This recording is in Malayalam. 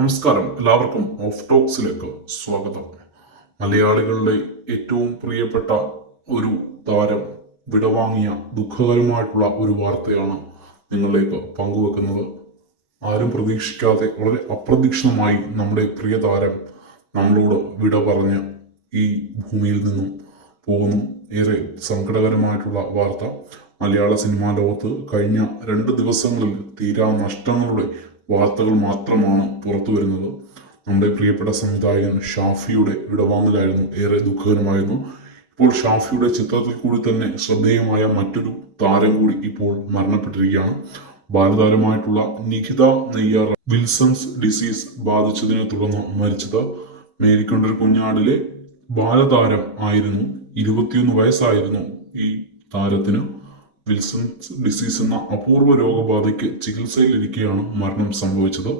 നമസ്കാരം, എല്ലാവർക്കും ഓഫ് ടോക്സിലേക്ക് സ്വാഗതം. മലയാളികളുടെ ഏറ്റവും പ്രിയപ്പെട്ട ഒരു താരം വിടവാങ്ങിയ ദുഃഖകരമായിട്ടുള്ള ഒരു വാർത്തയാണ് നിങ്ങളിലേക്ക് പങ്കുവെക്കുന്നത്. ആരും പ്രതീക്ഷിക്കാതെ വളരെ അപ്രതീക്ഷിതമായി നമ്മുടെ പ്രിയ താരം നമ്മളോട് വിട പറഞ്ഞ് ഈ ഭൂമിയിൽ നിന്നും പോകുന്നു. ഏറെ സങ്കടകരമായിട്ടുള്ള വാർത്ത. മലയാള സിനിമാ ലോകത്ത് കഴിഞ്ഞ 2 ദിവസങ്ങളിൽ തീരാ നഷ്ടങ്ങളുടെ വാർത്തകൾ മാത്രമാണ് പുറത്തു വരുന്നത്. നമ്മുടെ പ്രിയപ്പെട്ട സംവിധായകൻ ഷാഫിയുടെ വിടവാങ്ങലായിരുന്നു. ഏറെ ദുഃഖകരമായിരുന്നു. ഇപ്പോൾ ഷാഫിയുടെ ചിത്രത്തിൽ കൂടി തന്നെ ശ്രദ്ധേയമായ മറ്റൊരു താരം കൂടി ഇപ്പോൾ മരണപ്പെട്ടിരിക്കുകയാണ്. ബാലതാരമായിട്ടുള്ള നിഖിത നെയ്യാർ വിൽസൺസ് ഡിസീസ് ബാധിച്ചതിനെ തുടർന്ന് മരിച്ചത്. മേരിക്കൊണ്ടൊരു കുഞ്ഞാടിലെ ബാലതാരം ആയിരുന്നു. 21 വയസ്സായിരുന്നു ഈ താരത്തിന്. വിൽസൺസ് ഡിസീസ് എന്ന അപൂർവ രോഗബാധയ്ക്ക് ചികിത്സയിലിരിക്കെയാണ് മരണം സംഭവിച്ചത്.